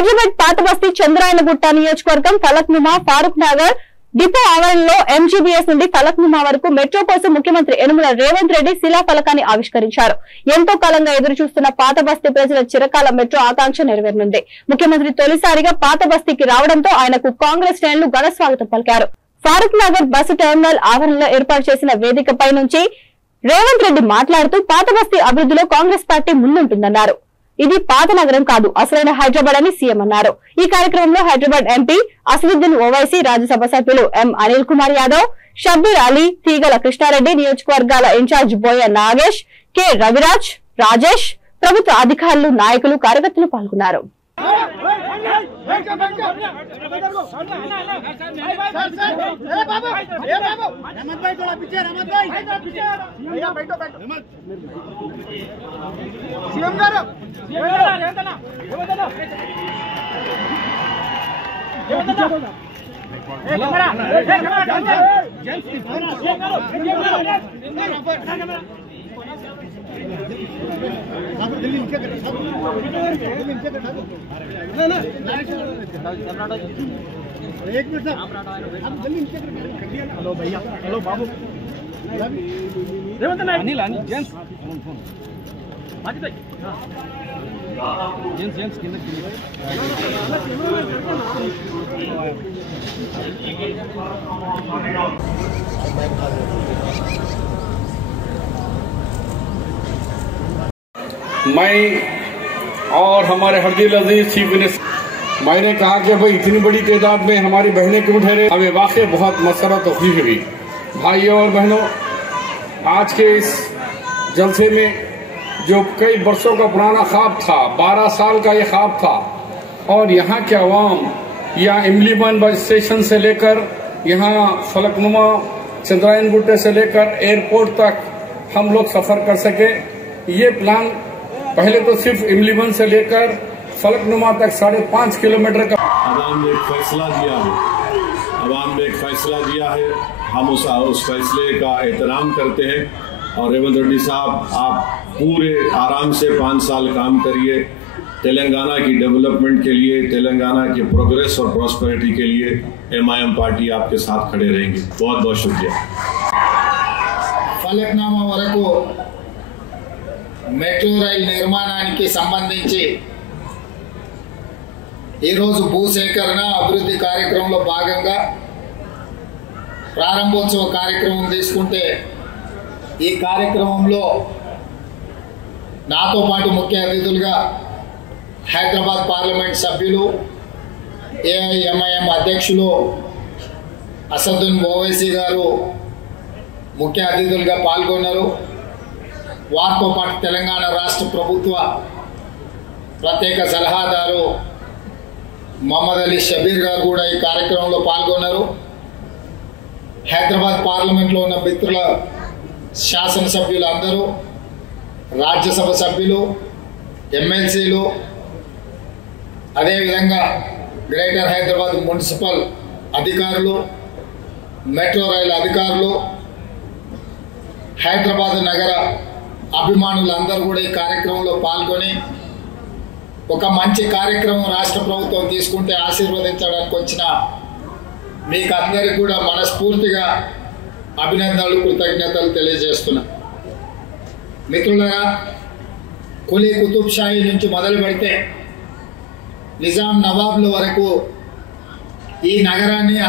హైదరాబాద్ పాత బస్తీ చంద్రాయనగుట్ట నియోజకవర్గం ఫలక్నుమా ఫారూక్ నగర్ డిపో ఆవరణలో ఎంజీబీఎస్ నుండి ఫలక్నుమా వరకు మెట్రో కోసం ముఖ్యమంత్రి యనమల రేవంత్ రెడ్డి శిలాఫలకాన్ని ఆవిష్కరించారు. ఎంతో కాలంగా ఎదురు చూస్తున్న పాత బస్తీ ప్రజల చిరకాల మెట్రో ఆకాంక్ష నెరవేరనుంది. ముఖ్యమంత్రి తొలిసారిగా పాత బస్తీకి రావడంతో ఆయనకు కాంగ్రెస్ శ్రేణులు ఘన స్వాగతం పలికారు. ఫారూక్ నగర్ బస్సు టెర్మినల్ ఆవరణలో ఏర్పాటు చేసిన వేదికపై నుంచి రేవంత్ రెడ్డి మాట్లాడుతూ పాత బస్తీ అభివృద్ధిలో కాంగ్రెస్ పార్టీ ముందుంటుందన్నారు. ఇది పాత నగరం కాదు, అసలైన హైదరాబాద్ అని సీఎం అన్నారు. ఈ కార్యక్రమంలో హైదరాబాద్ ఎంపీ అసదుద్దీన్ ఓవైసీ, రాజ్యసభ సభ్యులు ఎం అనిల్ కుమార్ యాదవ్, షబ్బీర్ అలీ, తీగల కృష్ణారెడ్డి, నియోజకవర్గాల ఇన్ఛార్జ్ బోయ నాగేష్, కె రవిరాజ్, రాజేష్, ప్రభుత్వ అధికారులు, నాయకులు, కార్యకర్తలు పాల్గొన్నారు. हेलो भैया, हेलो बाबू, Anil Anil gents gents gents किंद मैं और हमारे हरदिल अजीज चीफ मिनिस्टर, मैंने कहा कि भाई इतनी बड़ी तादाद में हमारी बहनें क्यों ठहरे। हमें वाकई बहुत मसरत और खुशी हुई। भाइयों और बहनों, आज के इस जलसे में जो कई वर्षों का पुराना ख्वाब था, 12 साल का ये ख्वाब था, और यहाँ के अवाम या इमलीबन बस स्टेशन से लेकर यहाँ फलकनुमा चंद्रायनगुट्टे से लेकर एयरपोर्ट तक हम लोग सफर कर सके, ये प्लान पहले तो सिर्फ इमलीबन से लेकर फलकनुमा तक 5.5 किलोमीटर का अवाम ने एक फैसला दिया है। अवाम ने एक फैसला दिया है, हम उस फैसले का एहतराम करते हैं। और रेवंत रेड्डी साहब, आप पूरे आराम से 5 साल काम करिए। तेलंगाना की डेवलपमेंट के लिए, तेलंगाना की प्रोग्रेस और प्रॉस्पेरिटी के लिए MIM पार्टी आपके साथ खड़े रहेंगे। बहुत बहुत शुक्रिया। ఫలక్నామా వరకు మెట్రో రైలు నిర్మాణానికి సంబంధించి ఈరోజు భూసేకరణ అభివృద్ధి కార్యక్రమంలో భాగంగా ప్రారంభోత్సవ కార్యక్రమం తీసుకుంటే, ఈ కార్యక్రమంలో నాతో పాటు ముఖ్య అతిథులుగా హైదరాబాద్ పార్లమెంట్ సభ్యులు, AIMIM అధ్యక్షులు అసదుద్దీన్ ఓవైసీ గారు ముఖ్య అతిథులుగా పాల్గొన్నారు. వారితో పాటు తెలంగాణ రాష్ట్ర ప్రభుత్వ ప్రత్యేక సలహాదారు మహమ్మద్ అలీ షబీర్ గారు కూడా ఈ కార్యక్రమంలో పాల్గొన్నారు. హైదరాబాద్ పార్లమెంట్లో ఉన్న మిత్రుల శాసనసభ్యులు అందరూ, రాజ్యసభ సభ్యులు, ఎమ్మెల్సీలు, అదేవిధంగా గ్రేటర్ హైదరాబాద్ మున్సిపల్ అధికారులు, మెట్రో రైలు అధికారులు, హైదరాబాద్ నగర అభిమానులందరూ కూడా ఈ కార్యక్రమంలో పాల్గొని ఒక మంచి కార్యక్రమం రాష్ట్ర ప్రభుత్వం తీసుకుంటే ఆశీర్వదించడానికి వచ్చిన మీకు అందరికీ కూడా మనస్ఫూర్తిగా అభినందనలు, కృతజ్ఞతలు తెలియజేస్తున్నా. మిత్రులారా, కులీ కుతుబ్ షాహీ నుంచి మొదలు పెడితే నిజాం నవాబ్ల వరకు ఈ నగరాన్ని